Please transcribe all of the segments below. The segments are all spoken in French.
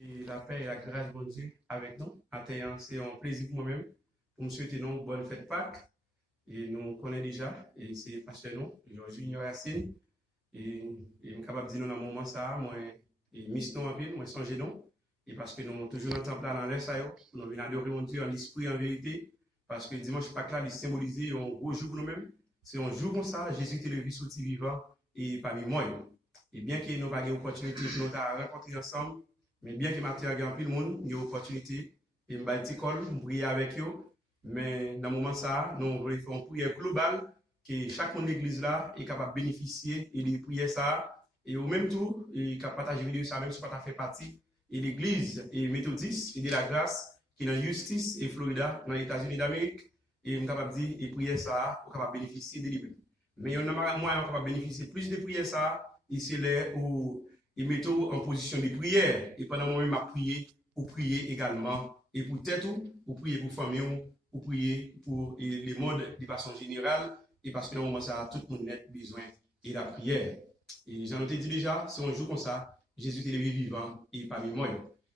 Et la paix et la grâce de Dieu avec nous. C'est un plaisir pour moi-même pour me souhaiter une bonne fête Pâques. Et nous connaissons déjà, et c'est pasteur nous, Georges Junior Racine. Et je suis capable de dire dans un moment ça, moi, et mission en ville, moi, songez nous. Et parce que nous sommes toujours dans le temple dans l'air, ça, nous venons adorer mon Dieu en esprit, en vérité. Parce que dimanche Pâques là, il symbolise un gros jour pour nous-mêmes. C'est un jour comme ça, Jésus était le vie sorti vivant et parmi moi. Et bien que nous n'avons pas l'opportunité de nous rencontrer ensemble, mais bien que Mathieu a grand le monde, il y a l'opportunité et je vais prier avec eux. Mais dans le moment ça, nous voulons faire une prière globale que chaque monde de l'église là est capable de bénéficier et de prier ça. Et au même tour, il est capable de partager vidéo ça même si pas fait partie. Et l'église est méthodiste et de la grâce qui est dans Justice et Florida, dans les États-Unis d'Amérique. Et je suis capable de dire et prier ça pour capable bénéficier de libre. Mais il y a un moyen capable de bénéficier plus de prier ça. Et c'est là où il met en position de prière. Et pendant moi-même, je prier pour prier également. Et pour tête, pour prier pour famille, pour prier pour les modes de façon générale. Et parce que dans le moment, ça, tout le monde a besoin de la prière. Et j'en ai dit déjà, c'est un jour comme ça, Jésus est le vivant et parmi moi.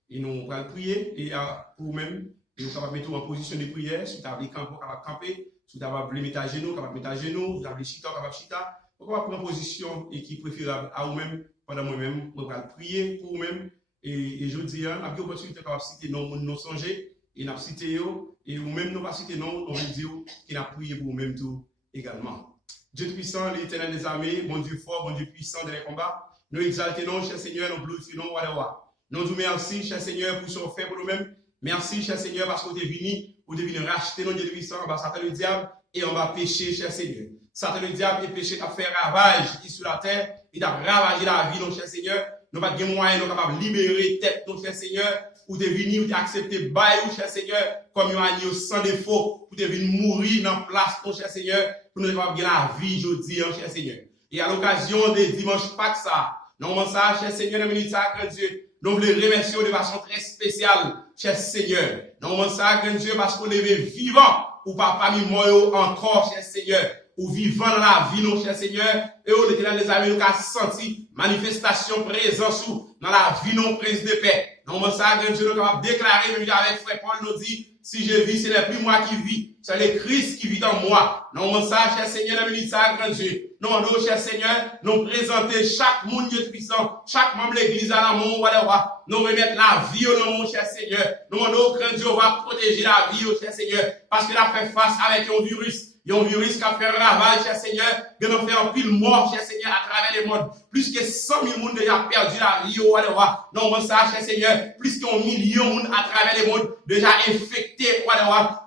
Et nous allons prier et pour vous-même, et vous pouvez mettre en position de prière, si vous avez capable de camper, si vous avez mettre à genoux, capable de mettre à genoux, vous avez chita, capable de chita. On va prendre position et qui est préférable à vous-même, pendant moi-même, on va prier pour vous-même. Et je dis, avec l'opportunité de citer nos non songés, et nous citer et vous-même, nous pas citer non, on va dire qu'il a prié pour vous-même tout également. Dieu puissant, l'éternel des armées, bon Dieu fort, bon Dieu puissant dans les combats, nous exaltons, cher Seigneur, nous glorifions, Wadawa. Nous nous merci, cher Seigneur, pour ce qu'on fait pour nous-mêmes. Merci, cher Seigneur, parce que vous êtes venu racheter nos Dieu puissant, en bas Satan le diable, et on va pécher, cher Seigneur. Satan le diable et péché t'a fait ravage ici sur la terre, il a ravagé la vie, notre cher Seigneur. Nous n'avons pas de moyens, nous sommes capables de libérer tête, notre cher Seigneur, pour devenir, pour accepter, bail, cher Seigneur, comme un agneau sans défaut, pour devenir mourir dans la place, notre cher Seigneur, pour nous avoir la vie, je dis, cher Seigneur. Et à l'occasion des dimanches Pâques, ça, non, ça, cher Seigneur, nous venons grand Dieu, nous voulons remercier de façon très spéciale, cher Seigneur. Non, ça, grand Dieu, parce qu'on est vivant, ou pas parmi moi encore, cher Seigneur. Ou vivant dans la vie, non, cher Seigneur, et on était dans les amis, nous avons senti manifestation, présence, dans la vie, non, prise de paix. Non, ça, grand Dieu, nous avons déclaré, même avec frère Paul, nous dit, si je vis, ce n'est plus moi qui vis, c'est le Christ qui vit en moi. Non, ça, cher Seigneur, nous ça, grand Dieu. Non, nous, cher Seigneur, nous présenter chaque monde Dieu puissant, chaque membre de l'église à l'amour, voilà, nous remettre la vie au nom, cher Seigneur. Nous, grand Dieu, va protéger la vie, cher Seigneur, parce qu'il a fait face avec un virus. Il y a un virus qui a fait un ravage, cher Seigneur, qui a fait un pile mort, cher Seigneur, à travers le monde. Plus que 100 000 personnes déjà perdu la vie, non, ça, cher Seigneur, plus qu'un million de personnes à travers le monde déjà infectés,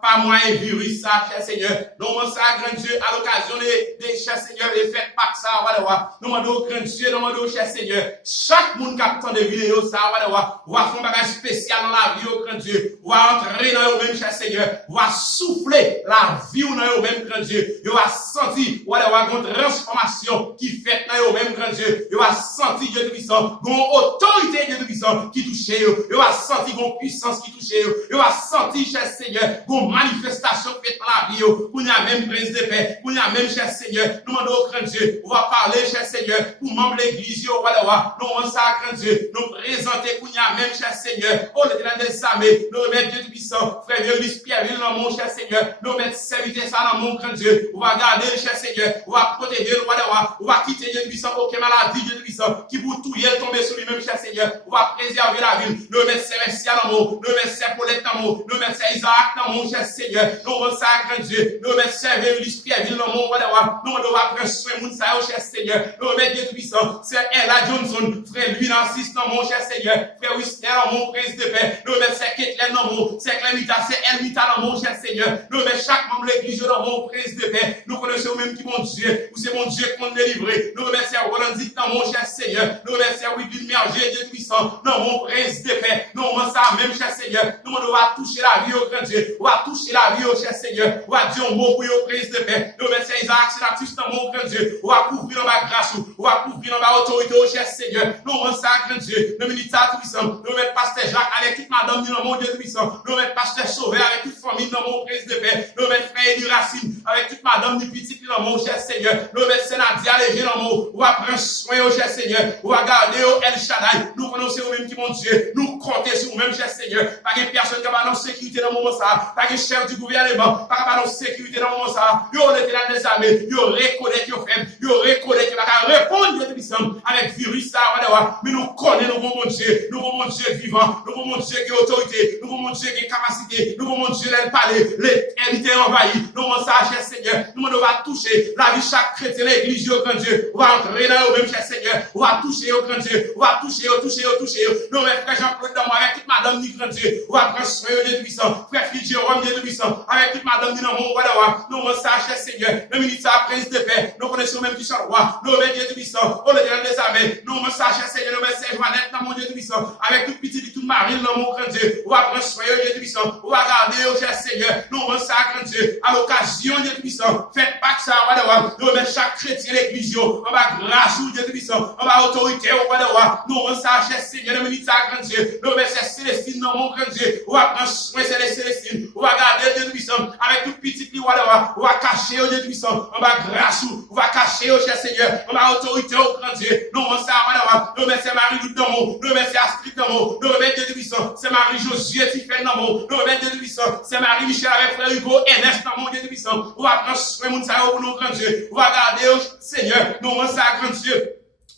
par moyen virus, ça, cher Seigneur. Non, ça, grand Dieu, à l'occasion des cher Seigneur, les fêtes Pâques, ça, nous demandons, grand Dieu, nous demandons, cher Seigneur, chaque monde qui a tant de vidéos, ça, va faire un bagage spécial dans la vie, grand Dieu, va entrer dans eux-mêmes, cher Seigneur, va souffler la vie dans eux-mêmes, grand Dieu. Il va sentir, une transformation qui fait dans eux-mêmes, grand Dieu. Il va sentir Dieu puissant, une autorité Dieu puissant qui touche eux. Il va sentir une puissance qui touche eux. Il va sentir, cher Seigneur, une manifestation faite dans la vie, pour y a même prise de paix, pour y a même, cher Seigneur, nous demandons au grand Dieu, on va parler, cher Seigneur, pour membres de l'église, nous demandons ça, grand Dieu, nous présenter, pour y a même, cher Seigneur, oh, l'éternel des armées, nous remettre Dieu puissant, frère Vieux Pierre, dans mon cher Seigneur, nous remettre serviteur ça dans mon grand Dieu, on va garder, cher Seigneur, on va protéger, on va quitter Dieu puissant, aucune maladie, Dieu puissant, qui pour tout y est tombé sur lui-même, cher Seigneur, on va préserver la ville, nous remettre Sébastien dans mon, nous remettre Paulette dans mon, nous remettre Isaac dans mon, cher Seigneur, nous remettre ça, grand Dieu, nous remettre servir l'esprit dans mon, nous devons prendre soin de ça, cher Seigneur, nous remettre Dieu puissant, c'est Ella Johnson, frère Louis Narcisse dans mon, cher Seigneur, frère Wister dans mon, prince de paix, nous remettre c'est Ketlen dans mon, c'est Clemita, c'est Elmita dans mon, cher Seigneur, nous remettre chaque membre de l'église dans mon, prince de paix, nous connaissons même qui mon Dieu, ou c'est mon Dieu qui m'a délivré, nous remettre c'est Roland Dick dans mon, cher Seigneur, nous remettre c'est Wibin Merger, Dieu puissant, dans mon, prince de paix, nous remettre ça même, cher Seigneur, nous devons toucher la vie au grand Dieu, on va toucher la vie au cher Seigneur, on va dire un mot pour le prince de paix, nous remettre c'est Isaac, c'est la dans mon grand Dieu, on va couvrir dans ma grâce, on va couvrir dans ma autorité au cher Seigneur, nous remettre ça, grand Dieu, nous militaires tout puissant, nous remettre pasteur Jacques avec toute madame dans mon Dieu puissant, nous remettre pasteur Sauvé avec toute famille dans mon prince de paix, nous remettre frère du Racine avec toute madame du petit dans mon cher Seigneur, nous remettre Sénadia léger dans mon, on va prendre soin, oh cher Seigneur. On va garder, oh El Shaddai. Nous connaissons vous-même qui mon Dieu. Nous comptons sur vous-même, cher Seigneur. Pas de personne qui va dans sécurité dans le moment ça. Pas de chef du gouvernement. Pas de sécurité dans le moment ça. Yo, l'éternel des armées. Yo, reconnaît yo faible. Yo, reconnaît qu'il va répondre, Dieu puissant, avec virus ça, mais nous connaissons, nous, mon Dieu. Nous, mon Dieu vivant. Nous, mon Dieu qui a autorité. Nous, mon Dieu qui a capacité. Nous, mon Dieu, l'aile parler. L'éternité envahie. Nous, mon cher Seigneur. Nous, on va toucher la vie chaque chrétien, l'église, au grand Dieu. On va entrer dans le même, cher Seigneur. On va toucher au grand Dieu. On va toucher. Nous, mes frères Jean-Claude dans moi, avec toute madame du grand Dieu. On va prendre soin de Dieu puissant. Frère Philippe Jérôme, Dieu puissant. Avec toute madame du nom, nous, mon cher Seigneur. Le ministre, prince de paix. Nous connaissons même qui sont roi. Nous, Dieu puissant. Oh, le Dieu des armées. Nous, mon cher Seigneur. Nous, mes sœurs Joannette dans mon Dieu puissant. Avec toute petite, toute Marie dans mon grand Dieu. On va prendre soin de Dieu puissant. On va garder, oh, cher Seigneur. Nous, mon cher grand Dieu. À l'occasion, Dieu puissant. Faites pas que ça, nous, mais chaque chrétien, l'église, on va grâce au Dieu puissant. On va autorité, on va devoir. Nous, mon cher Seigneur. Nous, ministre, grand Dieu. Nous, mes sœurs Célestine dans mon grand Dieu. On va prendre soin de Célestine. On va garder Dieu puissant. Avec toute petite, on va cacher au Dieu puissant. On va grâce, on va cacher au cher Seigneur. On va autorité au grand Dieu. Nous, mon cher, nous, mais c'est Marie-Lou dans mon. Nous, mais c'est Astrid dans mon. Nous, mais Dieu puissant. C'est Marie-Josué Tiffaine dans mon. Nous, mais Dieu puissant. C'est Marie-Michel avec frère Hugo Ernest dans mon Dieu puissant. On va prendre soin de pour nous, grand Dieu. On va garder au Seigneur. Nous, mon cher, grand Dieu.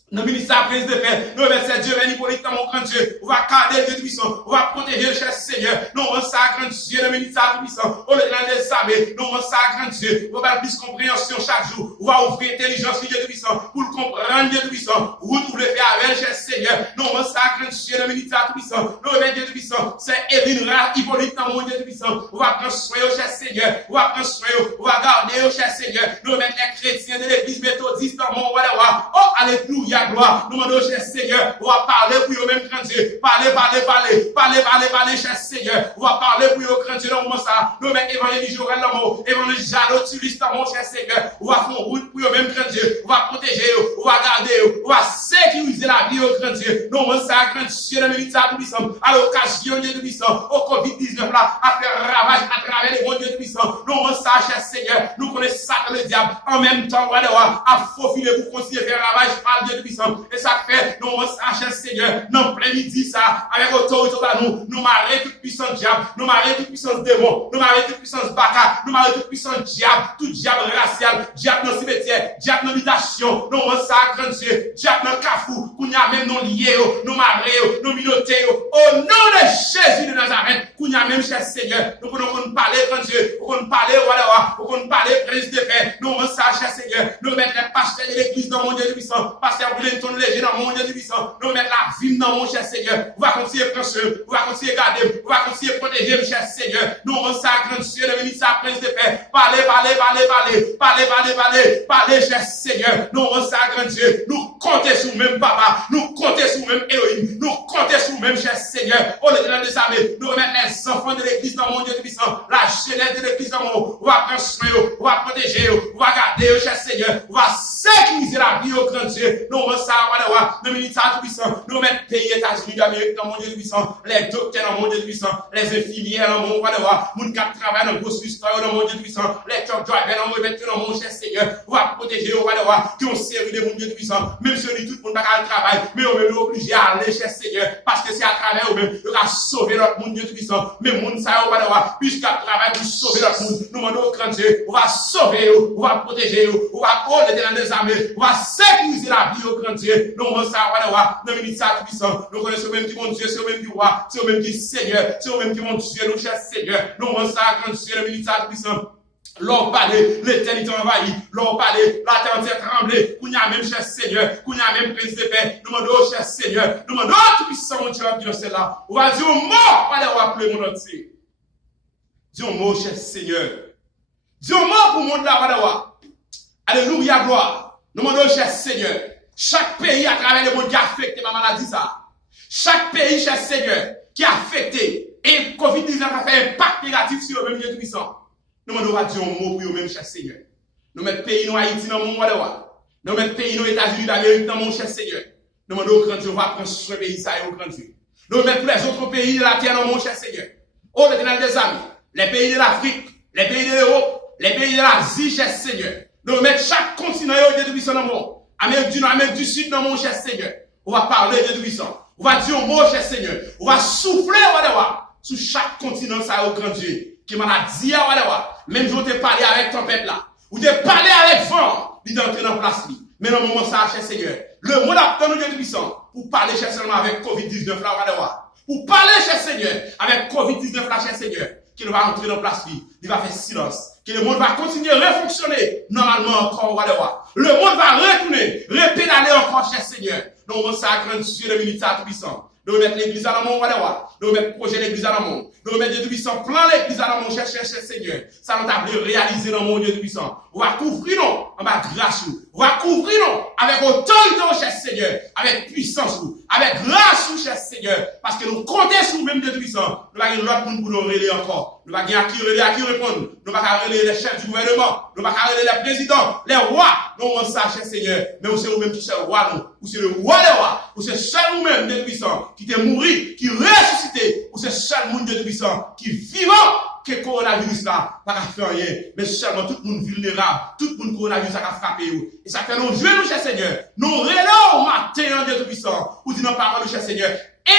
Nos ministères prince de paix, nos versets Dieu béni pour mon grand Dieu. On va garder le Dieu puissant. On va protéger le cher Seigneur. Nous, mon grand Dieu, le ministère puissant. Oh, le grand des armées. Nous, mon grand Dieu. On va plus compréhension chaque jour. On va ouvrir intelligence Dieu puissant pour le comprendre Dieu puissant. Vous le faire avec le cher Seigneur. Nous, mon grand Dieu, le ministère puissant. Nous, le Dieu puissant. C'est Evelyne Ra, Hippolyte dans mon Dieu puissant. On va prendre soin au cher Seigneur. On va prendre soin. On va garder au cher Seigneur. Nous, mettre les chrétiens de l'église méthodiste dans mon roi. Oh, alléluia. Gloire, nous demandons, cher Seigneur, on va parler pour eux-mêmes, grand Dieu. Parler, cher Seigneur. On va parler pour eux, grand Dieu, dans le moment ça. Nous mettons évangile Joël dans mon, évangile Jadot, Tulis dans mon, cher Seigneur. On va faire route pour eux-mêmes, grand Dieu. On va protéger eux, on va garder eux, on va sécuriser la vie, grand Dieu. Nous, mon ça, grand Dieu, le militaire puissant, à l'occasion Dieu puissant, au Covid-19 là, à faire ravage à travers les bons Dieu puissants. Nous, mon ça, cher Seigneur, nous connaissons ça le diable. En même temps, on va devoir, à faufiler pour continuer à faire ravage par Dieu puissant. Et ça fait, nous, cher Seigneur, dans plein midi, ça, avec autorité à nous marrer toute puissance diable, nous marrer toute puissance démon, nous marrer toute puissance baka, nous marrer toute puissance diable, tout diable racial, diable dans le cimetière, diable dans l'habitation, nous, ça, grand Dieu, diable dans le cafou, qu'on y a même non lié, nous marrer, nous minoter, au nom de Jésus de Nazareth, qu'on y a même, cher Seigneur, nous pouvons parler, grand Dieu, nous pouvons parler, voilà, nous pouvons parler, prince de paix, nous, ça, cher Seigneur, nous mettre les pasteurs de l'église dans mon Dieu puissant, pasteur Boulenton léger dans mon Dieu puissant, nous mettre la vie dans mon cher Seigneur, on va continuer à prendre soin, on va continuer à garder, on va continuer à protéger, cher Seigneur, nous, on sacre, Dieu, le ministère prince de paix, parlez, cher Seigneur, nous, on sacre, Dieu, nous comptons sur même papa, nous comptons sur même Elohim, nous comptons sur même, cher Seigneur, oh, l'éternel des armées, nous remettre les enfants de l'église dans mon Dieu puissant, la jeunesse de l'église dans mon, on va prendre soin, on va protéger, on va garder, cher Seigneur, on va sécuriser la vie au grand Dieu, nous, on sacre, le ministère puissant, nous mettre pays États-Unis d'Amérique dans mon Dieu puissant, les docteurs dans mon Dieu puissant, les infirmières dans mon roi, mon cap travail dans le grocery store dans mon Dieu puissant, les truck drivers dans mon vêtement dans mon cher Seigneur, on va protéger au roi, qui ont servi de mon Dieu puissant, même si on dit tout le monde n'a pas le travail, mais on est obligé à aller cher Seigneur, parce que c'est à travers eux-mêmes, on va sauver notre monde Dieu puissant, mais mon ça au roi, puisqu'à travail pour sauver notre monde, nous demandons au grand Dieu, on va sauver, on va protéger, on va coller dans les armées, on va sécuriser la vie au grand Dieu, nous on ça le ministère puissant, nous connaissons même qui mon Dieu, c'est au même qui roi, c'est au même qui Seigneur, c'est au même qui mon Dieu, nous cher Seigneur, nous on ça grand Dieu, le ministère puissant. L'on parlait, l'éternité envahie, l'on parlait, la terre entière tremblée, qu'on y a même cher Seigneur, qu'on y a même prince de paix, nous demandons cher Seigneur, nous demandons tout puissant mon Dieu, Dieu c'est là. On va dire un mot, pas d'avoir appelé mon entier. Dis un mot cher Seigneur. Dis un mot pour mon là, pas d'avoir. Alléluia, gloire. Nous demandons cher Seigneur. Chaque pays à travers le monde qui a affecté ma maladie ça. Chaque pays, cher Seigneur, qui a affecté et Covid-19 a fait un impact négatif sur le même Dieu puissant. Nous devons dire un mot pour eux-mêmes, cher Seigneur. Nous mettons pays dans Haïti dans mon mois de roi. Nous mettons pays dans les États-Unis d'Amérique dans mon cher Seigneur. Nous demandons au grand Dieu, on va prendre ce pays ça et au grand Dieu. Nous mettons tous les autres pays de la terre dans mon cher Seigneur. Oh, l'éternel des amis, les pays de l'Afrique, les pays de l'Europe, les pays de l'Asie, cher Seigneur. Nous mettons chaque continent au Dieu puissant dans mon. Amérique du Nord, Amérique du Sud, dans mon cher Seigneur. On va parler de Dieu puissant. On va dire un mot, cher Seigneur. On va souffler, sur chaque continent, ça au grand Dieu. Qui m'a dit, même si on t'a parlé avec tempête là, ou t'es parlé avec vent, il est entré dans place. Mais dans le moment, ça, cher Seigneur, le monde a besoin de Dieu puissant pour parler, cher Seigneur, avec COVID-19 là, pour parler, cher Seigneur, avec COVID-19 là, cher Seigneur, qu'il va entrer dans place, il va faire silence. Que le monde va continuer à fonctionner normalement encore, le monde va retourner, repédaler encore, cher Seigneur. Nous, on ça, grand Dieu, le militaire puissant. Nous mettre l'église à la monde, nous mettre projet l'église à la monde. Nous mettre Dieu puissant, plan l'église à la monde, cher Seigneur. Ça nous a réalisé dans mon Dieu puissant. On va couvrir nous, en bas grâce, on va couvrir nous, avec autorité, cher Seigneur, avec puissance, avec grâce, cher Seigneur, parce que nous comptons sur même Dieu puissant. Nous n'avons pas l'autre monde pour nous relayer encore. Nous n'avons pas qui répondre. Nous n'avons pas relayer les chefs du gouvernement. Nous n'avons pas relayer les présidents, les rois. Nous avons ça, cher Seigneur. Mais c'est nous-mêmes qui sommes rois, nous. Ou c'est le roi des rois. Ou c'est seul nous-mêmes, Dieu puissant, qui t'est mouru, qui ressuscité. Ou c'est seul monde, Dieu puissant, qui vivant. Que le coronavirus là, pas faire rien, mais seulement tout le monde vulnérable, tout le monde coronavirus a frappé. Et ça fait nous jouer, nous, cher Seigneur. Nous relons au matin, Dieu Tout-Puissant, ou dit dans la parole, cher Seigneur,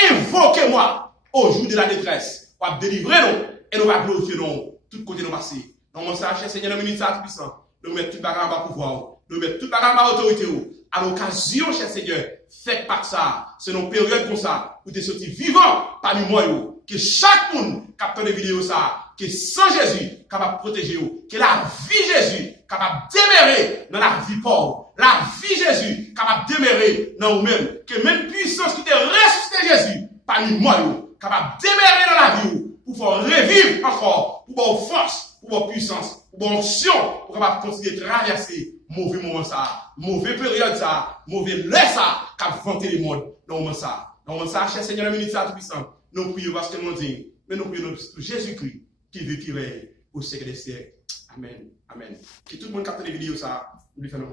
invoquez-moi au jour de la détresse. On va délivrer nous, et nous va glorifier nous, tout côté nous passer. Dans mon sang, cher Seigneur, le ministère Tout-Puissant, nous mettons tout bagarre en bas pouvoir, nous mettons tout bagarre en bas autorité. À l'occasion, cher Seigneur, faites pas ça. C'est nos périodes comme ça, où tu es sorti vivant parmi moi, que chaque monde capte les vidéos ça, que sans Jésus, capable de protéger vous, que la vie Jésus, capable de demeurer dans la vie pauvre, la vie Jésus, capable de demeurer dans vous-même, que même puissance qui te ressuscité Jésus, parmi moi, capable de demeurer dans la vie, pour faire revivre encore, pour avoir force, pour avoir puissance, pour avoir onction, pour capable continuer de traverser mauvais moment ça, mauvais période ça, mauvais laisse ça, capable de vanter le monde dans le moment ça. Dans le moment ça, cher Seigneur, le ministère Tout-Puissant, nous prions parce que nous disons, mais nous prions Jésus-Christ, qui veut qui règne au siècle des siècles. Amen. Amen. Que tout le monde capte les vidéos ça, nous lui faisons